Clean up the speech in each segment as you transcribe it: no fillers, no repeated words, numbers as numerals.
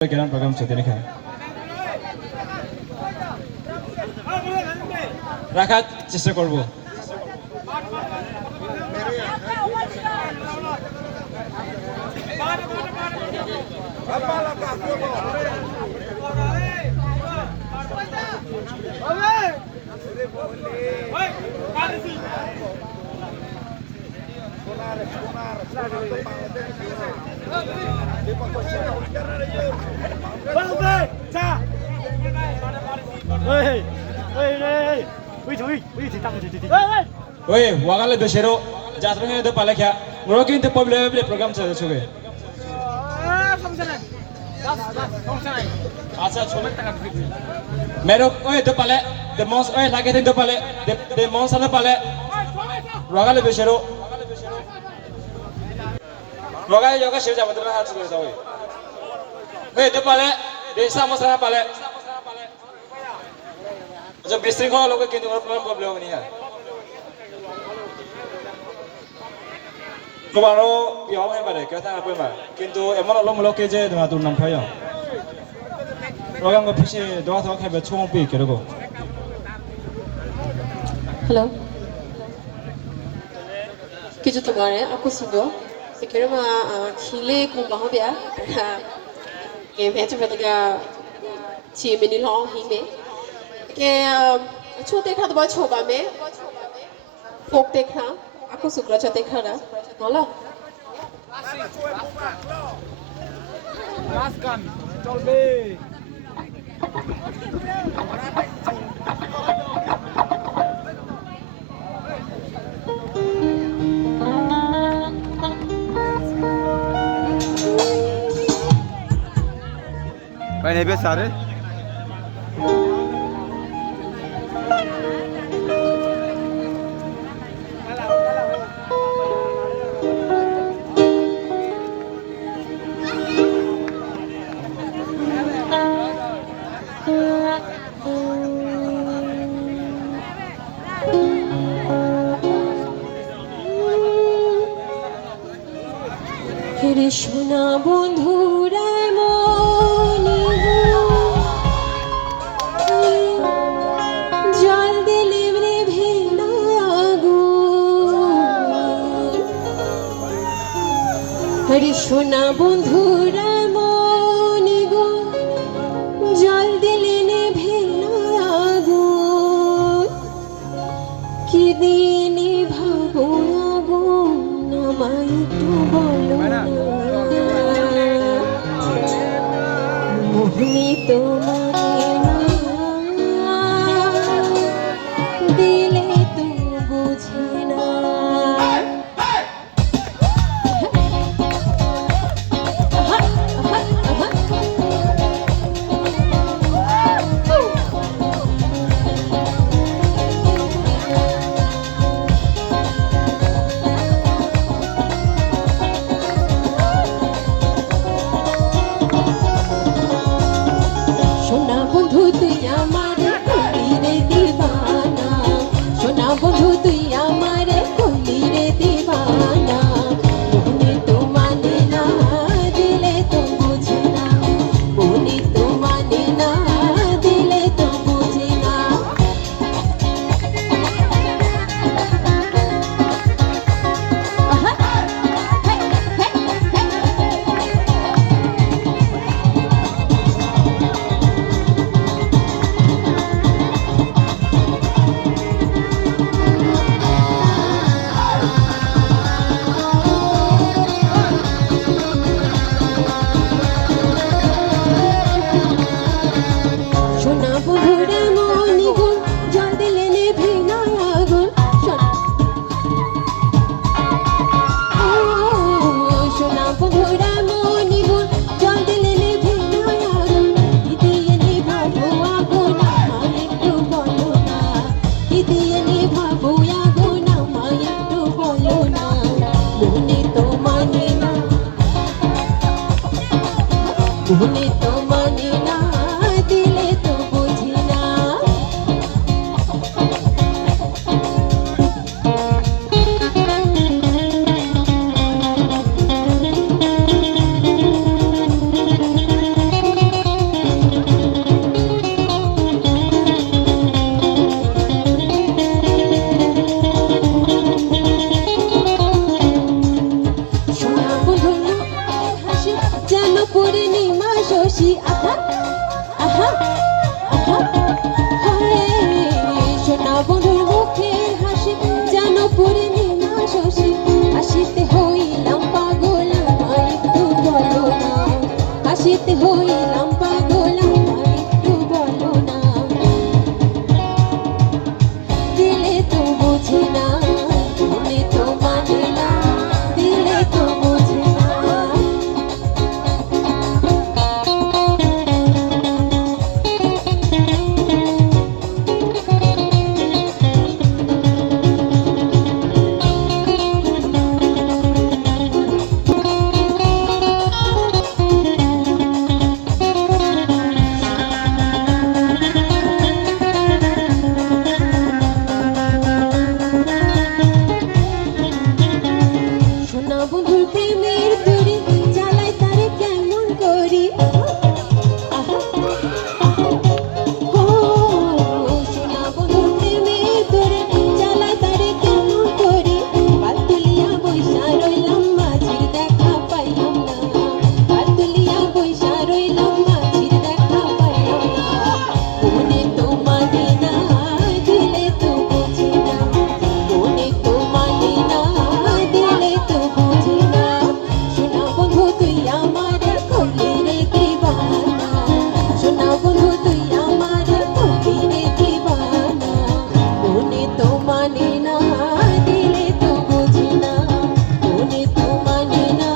জ্ঞান প্রোগ্রাম চলতে দেখা রাখার চেষ্টা করব। Oye, wagale do shero, jatro he do palekya. Morokin te problem program chale choge. Acha chole taka dikhi. Mero oye do pale, de mons oye lage do pale, de mons ana pale. Wagale do shero. Wagale yoga shero jamato na hat chole dawe. Oye do pale, de samosana pale. जो विशृंखला लोग किंतु problem नहीं है तुम्हारो यहाँ में बारे क्या था आप में किंतु एमन लोग लोग के जे तुम्हारा तुम नाम खाया प्रोग्राम को पीछे दो हाथ रखे बच्चों पे क्या लोगो हेलो किजु तुम्हारे आपको सुनो सेकेंड में खिले को कहाँ पे ये मैच में तो क्या 6 मिनट लॉन्ग ही में के छो देखा तो बहुत छोटा में फोक देखा आपको सुग्रा चा देखा ना बोला Maskan, colbe. Bayne be sare. সোনা বন্ধুরা মনে জল দিলে রে ভেনা গো হরে সোনা বন্ধুরা মনে গো জল দিলে নে ভেনা গো কি দিনে ভাবো গো নামাই তো বলো মোহনি তোমাকে দিলে তো বুঝে না সোনা বন্ধু তুই আমার কলিরে দিবানা সোনা বন্ধু তুই আমার কলিরে দিবানা মনে তো মানে না দিলে তো বুঝে না মনে তো মানে না দিলে তো বুঝে না সোনা বন্ধুরে মনি গুণ জল দিলে নে ভেঙা আগুন সোনা বন্ধুরে মনি গুণ জল দিলে নে ভেঙা আগুন দিয়ে নে ভাবো আগুন আমার একটু বলো না দিয়ে নে ভাবো আগুন আমার একটু বলো না মনে তো মানে না মনে তো মানে না দিলে তো বুঝি না হাসি আহা আহা আহা হায় সোনা বন্ধুর মুখে হাসি যেন পূর্ণিমা শশী হাসিতে হইলাম পাগল আমায় একটু বলো না হাসিতে হইলাম পাগল আমায় একটু বলো না দিলে তো বুঝি না মনে তো মানে না দিলে তো বুঝি না সোনা বন্ধুর প্রেমের তরি জ্বালাই তারে কেমন করি আহা আহা ও সোনা বন্ধুর প্রেমের তরি জ্বালাই তারে কেমন করি পাতুলিয়া বৈশা রইলাম মাঝির দেখা পাইলাম না পাতুলিয়া বৈশা রইলাম মাঝির দেখা পাইলাম না মনে তো মানে না দিলে তো বুঝি না মনে তো মানে না দিলে তো বুঝি না সোনা বন্ধু তুই আমার কলি রে দিবানা সোনা বন্ধু তুই আমার কলি রে দিবানা মনে তো মানে না দিলে তো বুঝি না মনে তো মানে না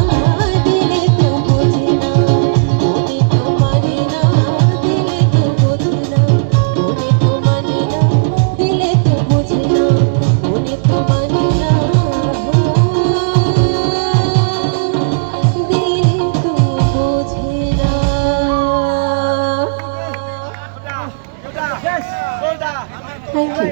দিলে তো বুঝি না মনে তো মানে না দিলে তো বুঝি না মনে তো মানে না দিলে তো বুঝি না মনে তো মানে না দিলে তো বুঝি না থ্যাংক ইউ